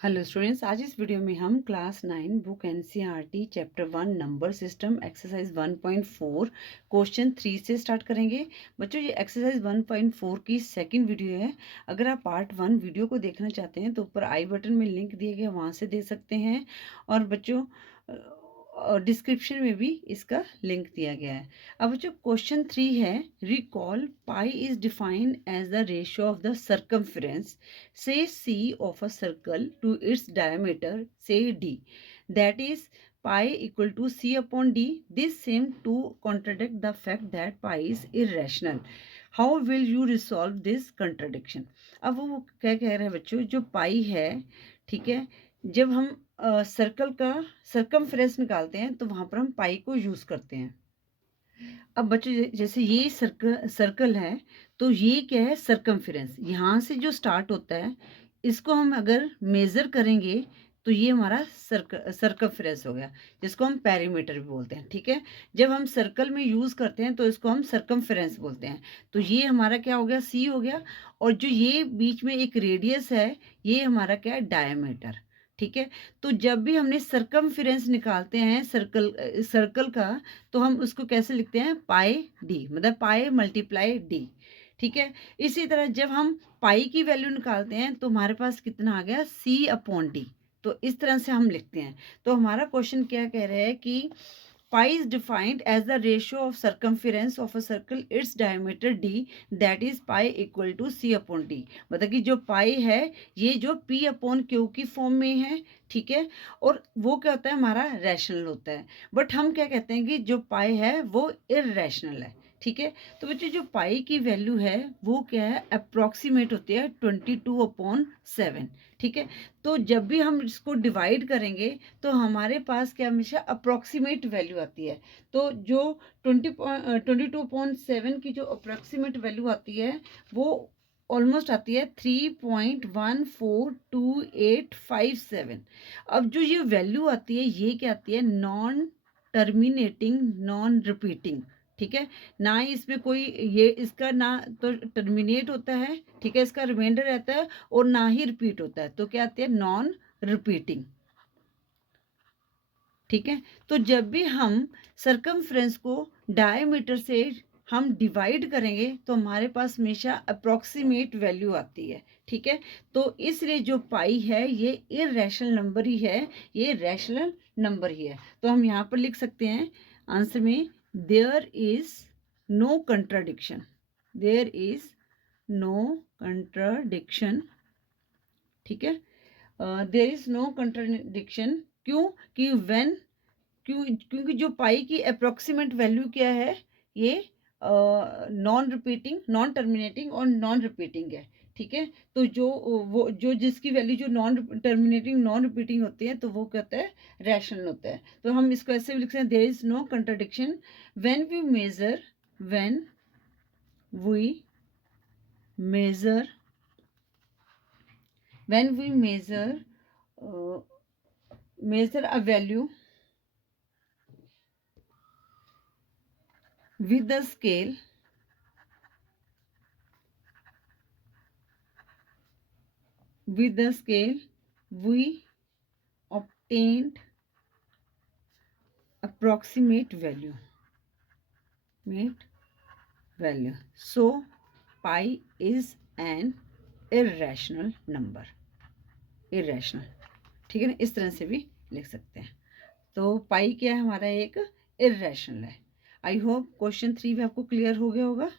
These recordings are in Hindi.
हेलो स्टूडेंट्स, आज इस वीडियो में हम class 9 book NCERT chapter 1 number system exercise 1.4 question 3 से स्टार्ट करेंगे। बच्चों, ये एक्सरसाइज 1.4 की सेकंड वीडियो है। अगर आप पार्ट 1 वीडियो को देखना चाहते हैं तो ऊपर आई बटन में लिंक दिए गए, वहाँ से देख सकते हैं। और बच्चों, डिस्क्रिप्शन में भी इसका लिंक दिया गया है। अब बच्चों, क्वेश्चन 3 है, recall pi is defined as the ratio of the circumference say C of a circle to its diameter, say D, that is pi equal to C upon D. This seem to contradict the fact that pi is irrational. How will you resolve this contradiction? अब वो क्या कह रहे हैं बच्चों, जो पाई है, ठीक है, जब हम सर्कल का सर्कमफ्रेंस निकालते हैं तो वहां पर हम पाई को यूज करते हैं। अब बच्चों, जैसे ये सर्कल है, तो ये क्या है, सर्कमफ्रेंस। यहाँ से जो स्टार्ट होता है, इसको हम अगर मेज़र करेंगे तो ये हमारा सर्कमफ्रेंस हो गया, जिसको हम पेरीमीटर भी बोलते हैं। ठीक है, जब हम सर्कल में यूज़ करते हैं तो इसको हम सर्कमफ्रेंस बोलते हैं। तो ये हमारा क्या हो गया, सी हो गया। और जो ये बीच में एक रेडियस है, ये हमारा क्या है, डायमीटर। ठीक है, तो जब भी हमने सर्कमफ्रेंस निकालते हैं सर्कल का, तो हम उसको कैसे लिखते हैं, पाई डी, मतलब पाई मल्टीप्लाई डी। ठीक है, इसी तरह जब हम पाई की वैल्यू निकालते हैं तो हमारे पास कितना आ गया, सी अपॉन डी। तो इस तरह से हम लिखते हैं। तो हमारा क्वेश्चन क्या कह रहा है कि pi is defined as the ratio of circumference of a circle its diameter d, that is pi equal to c upon d। मतलब कि जो पाई है, ये जो p अपॉन क्यू की फॉर्म में है। ठीक है, और वो क्या होता है, हमारा रैशनल होता है। बट हम क्या कहते हैं कि जो पाई है वो इररेशनल है। ठीक है, तो बच्चों, जो पाई की वैल्यू है वो क्या है, अप्रोक्सीमेट होती है 22/7। ठीक है, तो जब भी हम इसको डिवाइड करेंगे तो हमारे पास क्या हमेशा अप्रोक्सीमेट वैल्यू आती है। तो जो 22/7 की जो अप्रोक्सीमेट वैल्यू आती है, वो ऑलमोस्ट आती है 3.142857। अब जो ये वैल्यू आती है, ये क्या आती है, नॉन टर्मिनेटिंग, नॉन रिपीटिंग। ठीक है, ना ही इसमें कोई ये इसका ना तो टर्मिनेट होता है, ठीक है, इसका रिमाइंडर रहता है, और ना ही रिपीट होता है। तो क्या आती है, नॉन रिपीटिंग। ठीक है, तो जब भी हम सर्कमफ्रेंस को डायमीटर से हम डिवाइड करेंगे तो हमारे पास हमेशा अप्रोक्सीमेट वैल्यू आती है। ठीक है, तो इसलिए जो पाई है ये इररेशनल नंबर ही है, ये रैशनल नंबर ही है। तो हम यहाँ पर लिख सकते हैं आंसर में, there is no contradiction, there is no contradiction. ठीक है, देयर इज नो कंट्राडिक्शन। क्यों कि क्योंकि जो पाई की अप्रोक्सीमेट वैल्यू क्या है, ये नॉन रिपीटिंग, नॉन टर्मिनेटिंग और नॉन रिपीटिंग है। ठीक है, तो जो जिसकी वैल्यू जो नॉन टर्मिनेटिंग, नॉन रिपीटिंग होती है, तो वो क्या होता है, रैशनल होता है। तो हम इसको ऐसे भी लिख सकते हैं, there is no contradiction when we measure, when we measure when we uh, measure a value with the scale, we obtained approximate value, so pi is an irrational number, irrational। ठीक है ना, इस तरह से भी लिख सकते हैं। तो पाई क्या है, हमारा एक इररेशनल है। आई होप क्वेश्चन 3 भी आपको क्लियर हो गया होगा।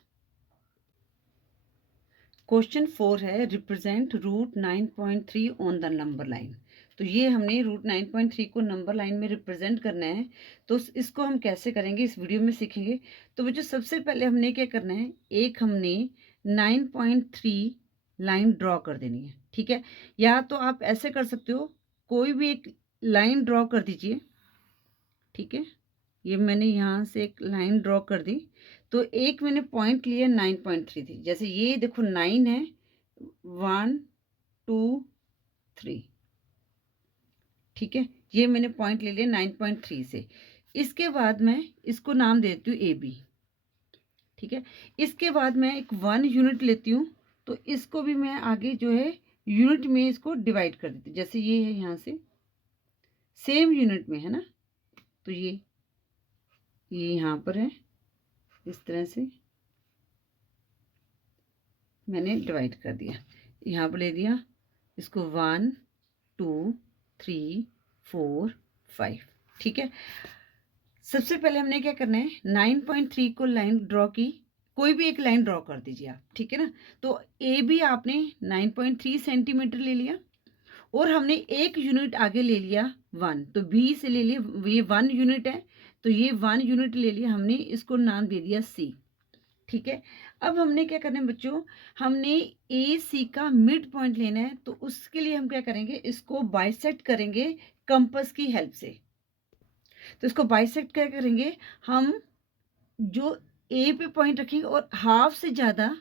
क्वेश्चन 4 है, represent root 9.3 on the number line. तो ये हमने रूट 9.3 को नंबर लाइन में रिप्रेजेंट करना है। तो इसको हम कैसे करेंगे, इस वीडियो में सीखेंगे। तो बच्चों, सबसे पहले हमने क्या करना है, एक हमने 9.3 लाइन ड्रॉ कर देनी है। ठीक है, या तो आप ऐसे कर सकते हो, कोई भी एक लाइन ड्रॉ कर दीजिए। ठीक है, ये मैंने यहाँ से एक लाइन ड्रॉ कर दी। तो एक मैंने पॉइंट लिया 9.3 थी, जैसे ये देखो 9 है, 1 2 3। ठीक है, ये मैंने पॉइंट ले लिया 9.3 से। इसके बाद मैं इसको नाम देती हूँ AB। ठीक है, इसके बाद मैं एक 1 यूनिट लेती हूँ, तो इसको भी मैं आगे जो है यूनिट में इसको डिवाइड कर देते हैं। जैसे ये है यहाँ से सेम यूनिट में है ना, तो ये यहाँ पर है, इस तरह से मैंने डिवाइड कर दिया। यहाँ पर ले दिया इसको 1 2 3 4 5। ठीक है, सबसे पहले हमने क्या करना है, 9.3 को लाइन ड्रॉ की, कोई भी एक लाइन ड्रॉ कर दीजिए आप। ठीक है ना, तो ए भी आपने 9.3 सेंटीमीटर ले लिया और हमने एक यूनिट आगे ले लिया 1, तो बी से ले लिया, ये 1 यूनिट है तो ये 1 यूनिट ले लिया हमने, इसको नाम दे दिया सी। ठीक है, अब हमने क्या करना है बच्चों, हमने ए सी का मिड पॉइंट लेना है, तो उसके लिए हम क्या करेंगे, इसको बाइसेक्ट करेंगे कंपास की हेल्प से। तो इसको बाइसेक्ट क्या करेंगे हम, जो ए पे पॉइंट रखेंगे और हाफ से ज़्यादा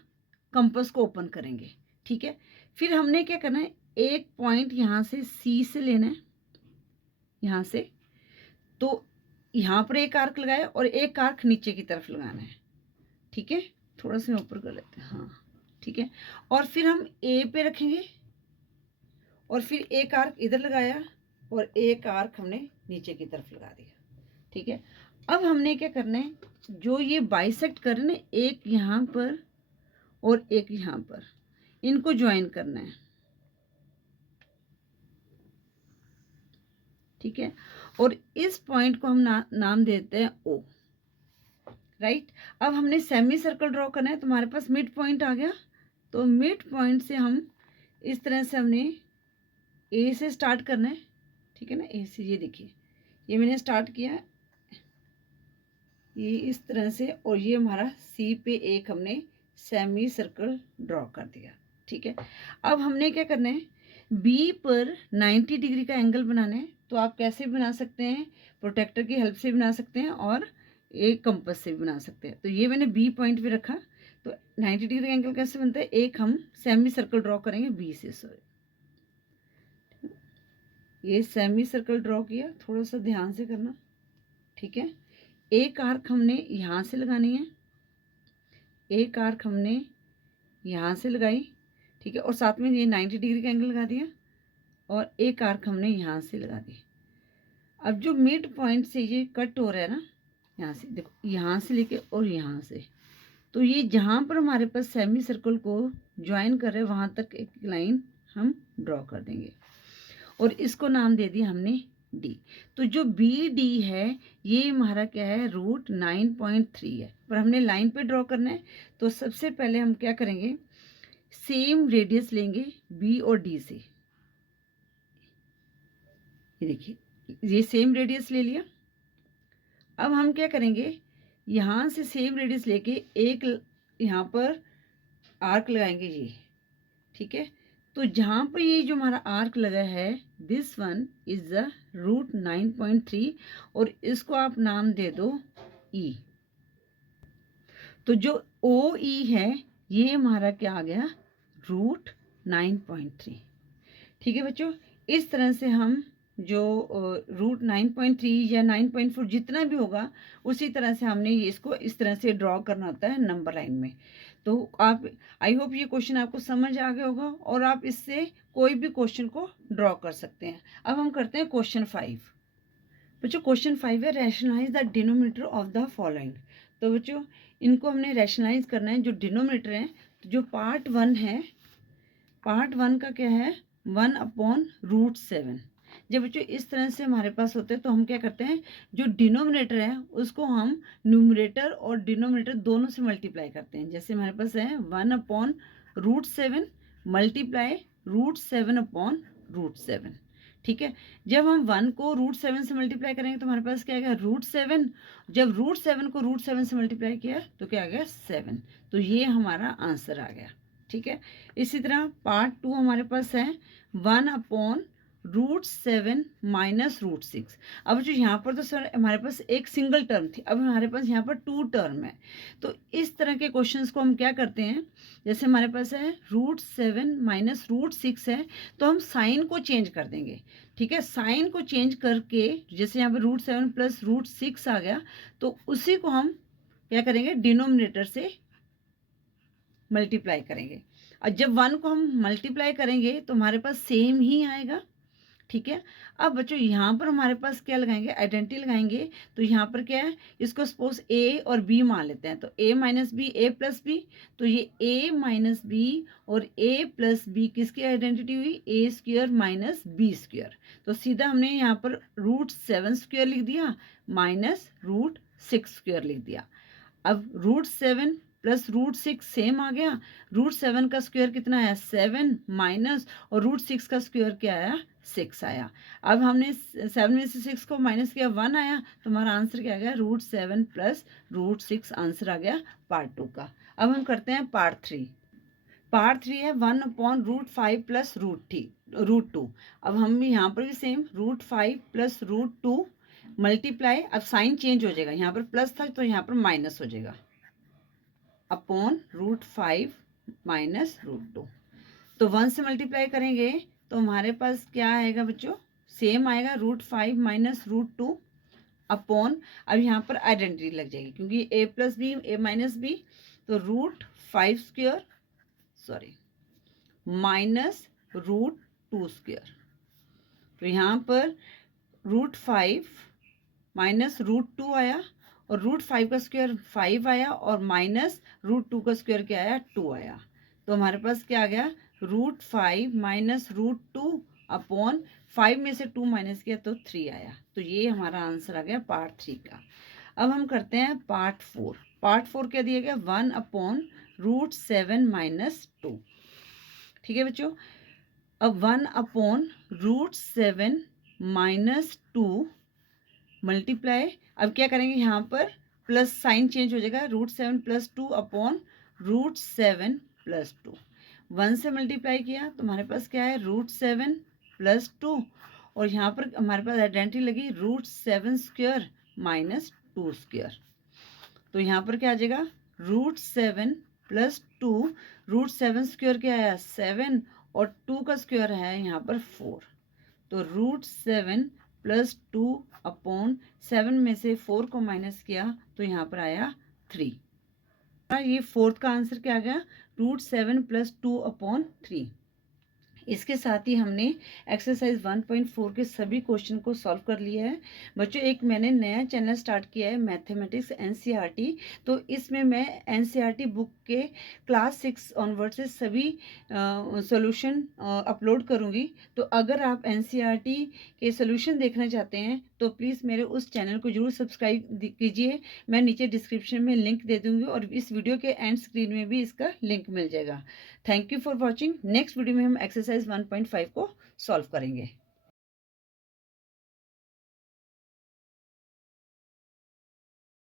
कंपास को ओपन करेंगे। ठीक है, फिर हमने क्या करना है, एक पॉइंट यहाँ से सी से लेना है, यहाँ से, तो यहाँ पर एक आर्क लगाया और एक आर्क नीचे की तरफ लगाना है। ठीक है, थोड़ा सा ऊपर कर लेते हैं, हाँ ठीक है, और फिर हम ए पे रखेंगे और फिर एक आर्क इधर लगाया और एक आर्क हमने नीचे की तरफ लगा दिया। ठीक है, अब हमने क्या करना है, जो ये बाइसेक्ट कर रहे हैं, एक यहाँ पर और एक यहाँ पर, इनको ज्वाइन करना है। ठीक है, और इस पॉइंट को हम नाम देते हैं ओ। राइट, अब हमने सेमी सर्कल ड्रॉ करना है, तो हमारे पास मिड पॉइंट आ गया, तो मिड पॉइंट से हम इस तरह से हमने ए से स्टार्ट करना है। ठीक है ना, ए से, ये देखिए ये मैंने स्टार्ट किया ये इस तरह से, और ये हमारा सी पे एक हमने सेमी सर्कल ड्रॉ कर दिया। ठीक है, अब हमने क्या करना है, बी पर 90 डिग्री का एंगल बनाना है, तो आप कैसे बना सकते हैं, प्रोटेक्टर की हेल्प से बना सकते हैं और एक कंपास से भी बना सकते हैं। तो ये मैंने बी पॉइंट पे रखा, तो 90 डिग्री एंगल कैसे बनता है, एक हम सेमी सर्कल ड्रॉ करेंगे बी से, सॉरी ये सेमी सर्कल ड्रॉ किया, थोड़ा सा ध्यान से करना। ठीक है, एक आर्क हमने यहाँ से लगानी है, एक आर्क हमने यहाँ से लगाई। ठीक है, और साथ में ये 90 डिग्री का एंगल लगा दिया और एक आर्क हमने यहाँ से लगा दी। अब जो मिड पॉइंट से ये कट हो रहा है ना, यहाँ से देखो, यहाँ से लेके और यहाँ से, तो ये जहाँ पर हमारे पास सेमी सर्कल को ज्वाइन कर रहे हैं वहाँ तक एक लाइन हम ड्रॉ कर देंगे और इसको नाम दे दिया हमने डी। तो जो बी डी है ये हमारा क्या है, रूट 9.3 है, पर हमने लाइन पे ड्रॉ करना है, तो सबसे पहले हम क्या करेंगे, सेम रेडियस लेंगे बी और डी से। ये देखिए ये सेम रेडियस ले लिया। अब हम क्या करेंगे, यहाँ से सेम रेडियस लेके एक यहाँ पर आर्क लगाएंगे ये। ठीक है, तो जहाँ पर ये जो हमारा आर्क लगा है, this one is the root 9.3 और इसको आप नाम दे दो ई। तो जो ओ ई है ये हमारा क्या आ गया, रूट 9.3। ठीक है बच्चों, इस तरह से हम जो रूट 9.3 या 9.4 जितना भी होगा उसी तरह से हमने ये इसको इस तरह से ड्रॉ करना होता है नंबर लाइन में। तो आप, आई होप ये क्वेश्चन आपको समझ आ गया होगा और आप इससे कोई भी क्वेश्चन को ड्रॉ कर सकते हैं। अब हम करते हैं क्वेश्चन 5। बच्चों क्वेश्चन 5 है, rationalise the denominator of the following. तो बच्चों इनको हमने रैशनलाइज करना है, जो डिनोमिनेटर है, तो जो पार्ट 1 है, पार्ट 1 का क्या है, 1/√7। जब बच्चों इस तरह से हमारे पास होते हैं तो हम क्या करते हैं, जो डिनोमिनेटर है उसको हम न्यूमरेटर और डिनोमिनेटर दोनों से मल्टीप्लाई करते हैं। जैसे हमारे पास है 1/√7 मल्टीप्लाई √7/√7। ठीक है, जब हम 1 को √7 से मल्टीप्लाई करेंगे तो हमारे पास क्या आएगा, √7। जब √7 को √7 से मल्टीप्लाई किया तो क्या आ गया, 7। तो ये हमारा आंसर आ गया। ठीक है, इसी तरह पार्ट 2 हमारे पास है 1/√7 माइनस √6। अब जो यहाँ पर तो सर हमारे पास एक सिंगल टर्म थी, अब हमारे पास यहाँ पर 2 टर्म है। तो इस तरह के क्वेश्चंस को हम क्या करते हैं, जैसे हमारे पास है √7 माइनस √6 है, तो हम साइन को चेंज कर देंगे। ठीक है, साइन को चेंज करके जैसे यहाँ पर √7 प्लस √6 आ गया, तो उसी को हम क्या करेंगे, डिनोमिनेटर से मल्टीप्लाई करेंगे। और जब 1 को हम मल्टीप्लाई करेंगे तो हमारे पास सेम ही आएगा, ठीक है। अब बच्चों यहाँ पर हमारे पास क्या लगाएंगे, आइडेंटिटी लगाएंगे। तो यहाँ पर क्या है, इसको सपोज ए और बी मान लेते हैं। तो ए माइनस बी, ए प्लस बी, तो ये ए माइनस बी और ए प्लस बी किसकी आइडेंटिटी हुई, ए स्क्वायर माइनस बी स्क्वायर। तो सीधा हमने यहाँ पर √7 स्क्वायर लिख दिया माइनस √6 स्क्वायर लिख दिया। अब √7 प्लस √6 सेम आ गया। √7 का स्क्वायर कितना आया, 7 माइनस, और √6 का स्क्वायर क्या आया, 6 आया। अब हमने 7 में से 6 को माइनस किया, 1 आया। तो हमारा आंसर क्या आ गया, √7 प्लस √6 आंसर आ गया पार्ट 2 का। अब हम करते हैं पार्ट 3। पार्ट 3 है 1/√5 प्लस √2। अब हम यहाँ पर भी सेम √5 प्लस √2 मल्टीप्लाई, अब साइन चेंज हो जाएगा, यहाँ पर प्लस था तो यहाँ पर माइनस हो जाएगा, अपॉन √5 माइनस √2। तो 1 से मल्टीप्लाई करेंगे तो हमारे पास क्या आएगा बच्चों, सेम आएगा √5 माइनस √2 अपॉन, अब यहाँ पर आइडेंटिटी लग जाएगी क्योंकि a plus b, a minus b, तो √5 स्क्वायर माइनस √2 स्क्वायर। तो यहाँ पर √5 माइनस √2 आया और √5 का स्क्वायर 5 आया और माइनस √2 का स्क्वायर क्या आया, 2 आया। तो हमारे पास क्या आ गया, √5 माइनस √2 अपॉन 5 में से 2 माइनस किया तो 3 आया। तो ये हमारा आंसर आ गया पार्ट 3 का। अब हम करते हैं पार्ट 4। पार्ट 4 क्या दिया गया, 1/√7 माइनस 2, ठीक है बच्चों। अब 1/√7 माइनस 2 मल्टीप्लाई, अब क्या करेंगे, यहाँ पर प्लस साइन चेंज हो जाएगा, √7 प्लस 2 अपॉन √7 प्लस 2। 1 से मल्टीप्लाई किया तो हमारे पास क्या है, √7 प्लस 2, और यहाँ पर हमारे पास आइडेंटिटी लगी √7 स्क्वायर माइनस 2 स्क्वायर। तो यहाँ पर क्या आ जाएगा, √7 प्लस 2, √7 स्क्वायर क्या आया, 7, और 2 का स्क्वायर है यहाँ पर 4। तो √7 प्लस 2 अपॉन 7 में से 4 को माइनस किया तो यहाँ पर आया 3। ये फोर्थ का आंसर क्या आ गया, √7 प्लस 2 अपॉन 3। इसके साथ ही हमने एक्सरसाइज 1.4 के सभी क्वेश्चन को सॉल्व कर लिया है। बच्चों एक मैंने नया चैनल स्टार्ट किया है, मैथमेटिक्स एनसीईआरटी। तो इसमें मैं एनसीईआरटी बुक के क्लास 6 ऑनवर्ड से सभी सॉल्यूशन अपलोड करूंगी। तो अगर आप एनसीईआरटी के सॉल्यूशन देखना चाहते हैं तो प्लीज़ मेरे उस चैनल को जरूर सब्सक्राइब कीजिए। मैं नीचे डिस्क्रिप्शन में लिंक दे दूंगी और इस वीडियो के एंड स्क्रीन में भी इसका लिंक मिल जाएगा। Thank you for watching. Next video में हम एक्सरसाइज 1.5 को सॉल्व करेंगे।